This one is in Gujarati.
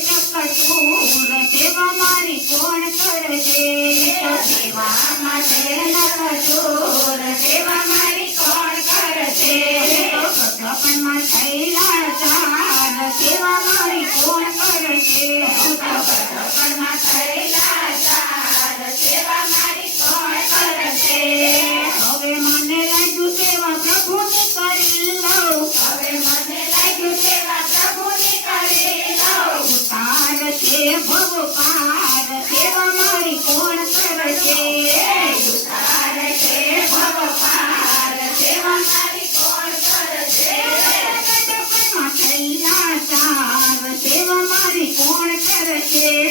કચૂર સેવા મારી કોણ કરશે સેવા માટે કચૂર સેવા મારી કોણ કરશે કટપણમાં થયેલા ચાર સેવા મારી કોણ કરશે કટપણમાં થયેલા ચાર સેવા મારી કોણ કરશે હવે મને લાગ્યું સેવા પ્રભુની કરી લઉં હવે મને લાગ્યું સેવા પ્રભુની કરી લઉં ઉતાર છે ભવ પાર સેવા મારી કોણ કરશે ઉતાર છે ભવ પાર સેવા મારી કોણ કરશે કટપણમાં થયેલા ચાર સેવા મારી કોણ કરશે